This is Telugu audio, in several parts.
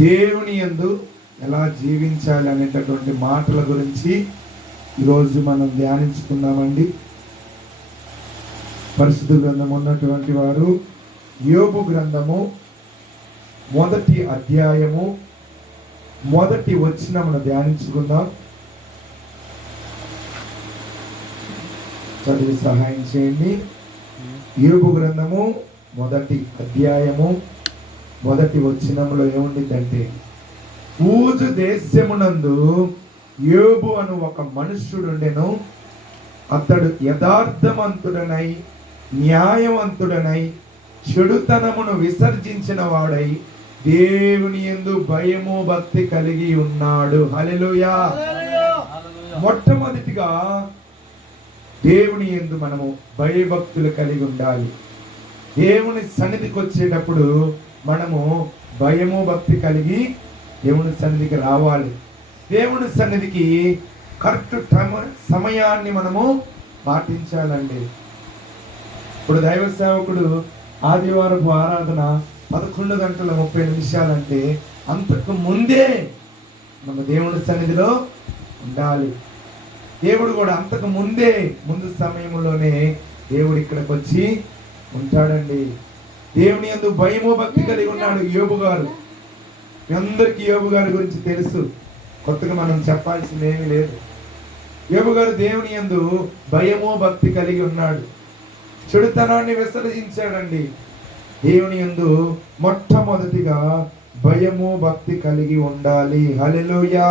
దేవుని యందు ఎలా జీవించాలి అనేటటువంటి మాటల గురించి ఈరోజు మనం ధ్యానించుకుందామండి. పరిశుద్ధ గ్రంథం ఉన్నటువంటి వారు యోబు గ్రంథము 1వ అధ్యాయము 1వ వచనమును ధ్యానించుకుందాం. చదివి సహాయం చేయండి. యోబు గ్రంథము 1వ అధ్యాయము 1వ వచనములో ఏముండిందంటే, ఊజు దేశమునందు యోబు అను ఒక మనుష్యుడుండెను. అతడు యథార్థవంతుడనై న్యాయవంతుడనై చెడుతనమును విసర్జించిన వాడై దేవుని యందు భయము భక్తి కలిగి ఉన్నాడు. హల్లెలూయా. మొట్టమొదటిగా దేవుని యందు మనము భయభక్తులు కలిగి ఉండాలి. దేవుని సన్నిధికి వచ్చేటప్పుడు మనము భయము భక్తి కలిగి దేవుని సన్నిధికి రావాలి. దేవుని సన్నిధికి కరెక్ట్ సమయాన్ని మనము పాటించాలండి. ఇప్పుడు దైవ సేవకుడు ఆదివారపు ఆరాధన 11:30 అంటే అంతకు ముందే మన దేవుని సన్నిధిలో ఉండాలి. దేవుడు కూడా అంతకు ముందు సమయంలోనే దేవుడు ఇక్కడికి వచ్చి ఉంటాడండి. దేవుని యందు భయము భక్తి కలిగి ఉన్నాడు యోబు గారు. మీ అందరికీ యోబు గారి గురించి తెలుసు, కొత్తగా మనం చెప్పాల్సింది ఏమీ లేదు. యోబు గారు దేవుని యందు భయము భక్తి కలిగి ఉన్నాడు. చెడుతనాన్ని విసర్జించాడండి. దేవుని యందు మొట్టమొదటిగా భయము భక్తి కలిగి ఉండాలి. హల్లెలూయా.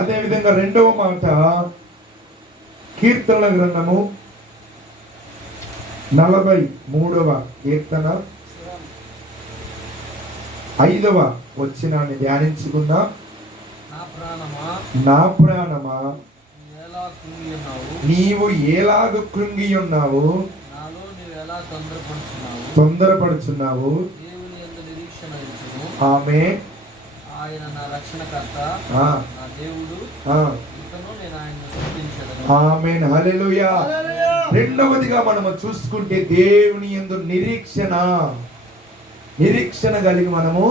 అదే విధంగా రెండవ మాట, కీర్తనల గ్రంథము 43వ కీర్తన 5వ వచనాన్ని ధ్యానించుకుందాం. నా ప్రాణమా నీవు ఎలాగ కృంగి ఉన్నావు, తొందరపడుచున్నావు. ఆమె ఆయన నా రక్షణకర్త, నా దేవుడు, నేను ఆయనను స్తుతించెదను. ఆమేన్. హల్లెలూయా. రెండవదిగా మనము చూసుకుంటే దేవుని యందు నిరీక్షణ కలిగి మనము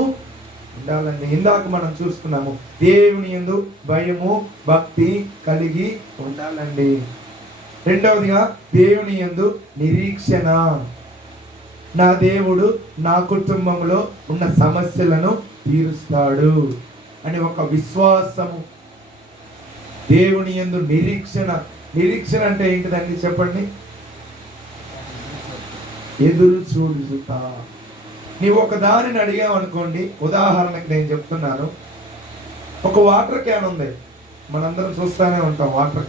ఉండాలండి. ఇందాక మనం చూసుకున్నాము, దేవుని యందు భయము భక్తి కలిగి ఉండాలండి. రెండవదిగా దేవుని యందు నిరీక్షణ. నా దేవుడు నా కుటుంబంలో ఉన్న సమస్యలను తీరుస్తాడు అని ఒక విశ్వాసము. దేవుని యందు నిరీక్షణ అంటే ఏంటిదండి చెప్పండి? ఎదురు చూడుతా. నీవు ఒక దానిని అడిగావు అనుకోండి, ఉదాహరణకి నేను చెప్తున్నాను, ఒక వాటర్ క్యాన్ ఉంది, మనందరం చూస్తూనే ఉంటాం. వాటర్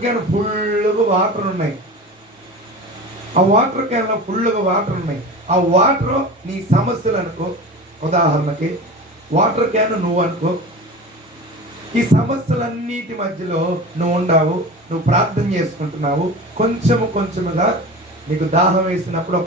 క్యాన్ ఫుల్గా వాటర్ ఉన్నాయి. ఆ వాటర్ క్యాన్లో ఫుల్గా వాటర్ ఉన్నాయి. ఆ వాటర్ నీ సమస్యలు అనుకో. ఉదాహరణకి వాటర్ క్యాన్ నువ్వు అనుకో. ఈ సమస్యలన్నిటి మధ్యలో నువ్వు ఉండావు, నువ్వు ప్రార్థన చేసుకుంటున్నావు. కొంచెముగా నీకు దాహం వేసినప్పుడు